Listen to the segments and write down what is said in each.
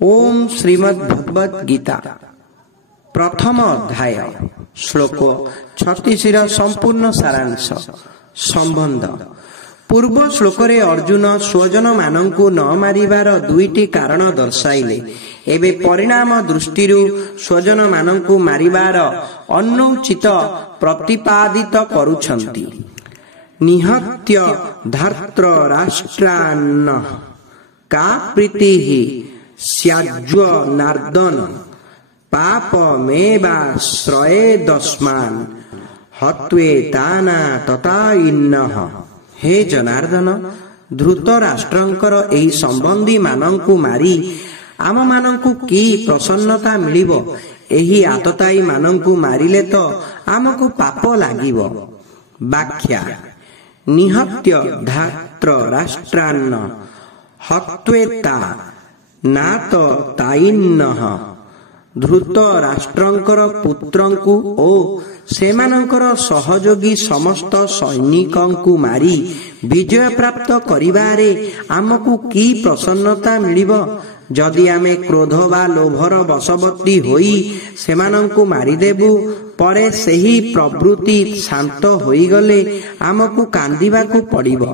ओम श्रीमद्भगवद गीता प्रथम अध्याय श्लोक 36 संपूर्ण सारांश संबंध। पूर्व श्लोक रे अर्जुन स्वजन मानंकु न मारिबार दुईटी कारण दर्शाइले। एबे परिणाम दृष्टिरु स्वजन मानंकु मारिबार अनुचित प्रतिपादित करूछंती। निहत्य धार्त्र राष्ट्रान्न का प्रीति स्याज्व नार्दन पाप मेवा श्रयेदस्मान् हत्वे ताना तथा इन्नः। हे जनार्दन, धृत राष्ट्रंकर एही संबंधी मानंकु मारी आम मानंकु की प्रसन्नता मिलिबो? एही आतताई मानंकु मारिले तो आमकु पाप लागिबो। व्याख्या। निहत्य धात्र राष्ट्रान्न हत्वेता नात ताइन्नः। धृत राष्ट्रंकर पुत्रंकु ओ सेमानंकर सहयोगी समस्त सैनिकंकु मारी विजय प्राप्त करिबारे आमकु की प्रसन्नता मिलिबो? जदि आमे क्रोध वा लोभर वशवर्ती होई सेमानंकु मारी देबु, परे सेही प्रवृत्ति शांत होई गले आमकु कांदिबाकु पड़िबो।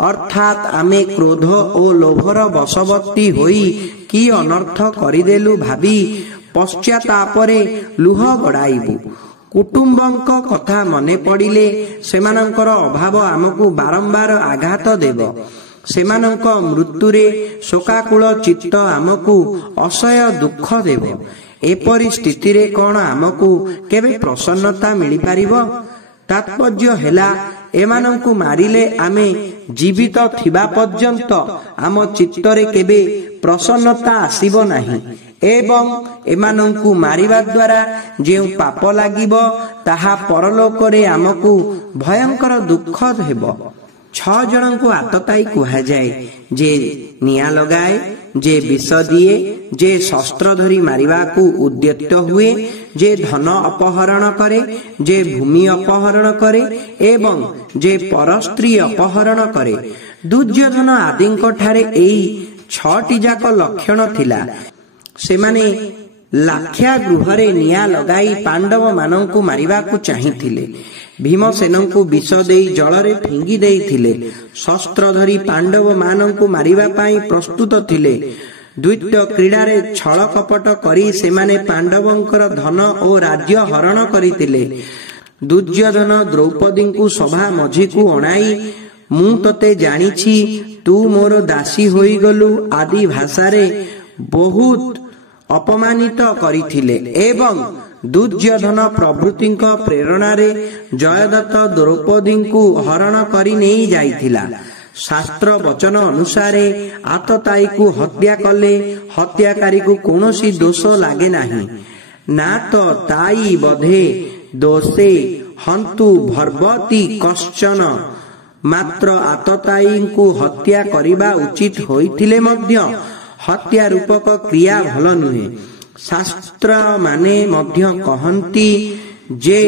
अर्थात आमे क्रोध ओ लोभर वशवर्ती होई की अनर्थ करिदेलु भाबी पश्चातापरे लुह गड़ाइबु। कुटुंबंक कथा मने पड़िले सेमानंकर अभाव आमकु बारंबार आघात देबो। सेमानंक मृत्युरे शोकाकुल चित्त आमकु असह्य दुख देबो। एपरि स्थिति रे कोन आमकु केबे प्रसन्नता मिली पारिबो? तात्पर्य हेला, एमानंकु मारिले आमे जीवित थिबा पर्यंत आम चित्तरे केबे प्रसन्नता आसीबो नाही एवं एमानंकु मारिबा द्वारा जेउ पाप लागिबो ताहा परलोकरे आमकु भयंकर दुख हेबो। 6 जनंकु आतताई कुहा जाए, जे निया लगाए, जे विष दिए, जे शस्त्र धरी मारिबाकू उद्यत हुए, जे धन अपहरण करे, जे भूमि अपहरण करे एवं जे परस्त्री अपहरण करे। दुर्योधन आदिंक ठारे एई 6टी जाक लक्षण थिला। सेमाने लाख्या गृहरे निया लगाई पांडव मानंकु मारिबाकू चाहिथिले। भीमसेनंकु विष देई जलरे फिंगी देइथिले। शस्त्र धरी पांडव मानंकु मारिबा पाई प्रस्तुत थिले। द्वितीय क्रीडारे छल कपट करी सेमाने पांडवंकर धन ओ राज्य हरण करितिले। दुर्योधन द्रौपदींकु सभा मझीकु अणाई मु तते जानिछि तू मोर दासी होई गलु आदि भाषारे बहुत अपमानित करिथिले एवं दुर्योधन प्रभृतिंक प्रेरणारे जयदत्त द्रौपदींकु हरण करी नेई जाइथिला। शास्त्र वचन अनुसारे आतताईकु हत्या कले हत्याकारी को कौनसी दोष लागे नाही। ना तो ताई बधे दोषे हंतु भर्वती कश्चन। मात्र आतताईंकु हत्या करिबा उचित होइथिले मध्य हत्या रूपक क्रिया भल नुहे। शास्त्र माने मध्य कहंती जे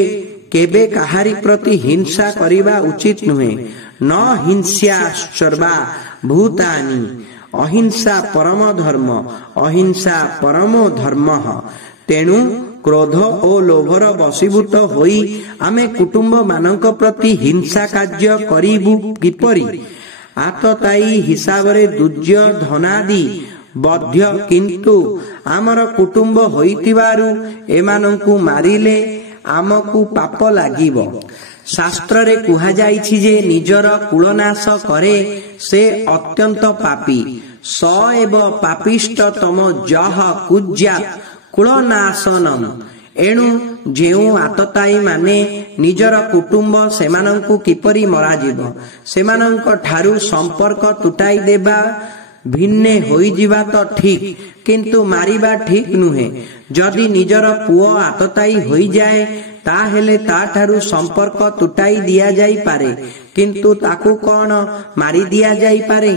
केबे कहारी प्रति हिंसा करिबा उचित नुहे। न हिंस्याश्चर्वा भूतानि अहिंसा परम धर्म अहिंसा परमो धर्मः। तेणु क्रोध ओ लोभर वशीभूत होई आमे कुटुंब मानक प्रति हिंसा कार्य करिबु किपरि? आतताई हिसाब रे दुर्योधनादि बध्य, किंतु आमर कुटुंब होइतिबारु एमानंकु मारिले आमकु पाप लागिबो। शास्त्र रे कुहा जाइछि जे निजर कुलनाश करे से अत्यंत पापी। स एव पापिष्टतम जह कुज्या कुलनाशनम। एणु जेउ आतताई माने निजर कुटुंब सेमानंकु किपरि मराजिबो? सेमानंक ठारू संपर्क तुटाई देबा भिन्ने होई जिबा तो ठीक, किंतु मारिबा ठीक नुहे। जदि निजर पुओ आतताई होई जाए ताहेले ताठारू संपर्क तुटाई दिया जाई पारे, किंतु ताकू कौन मारी दिया जाई पारे?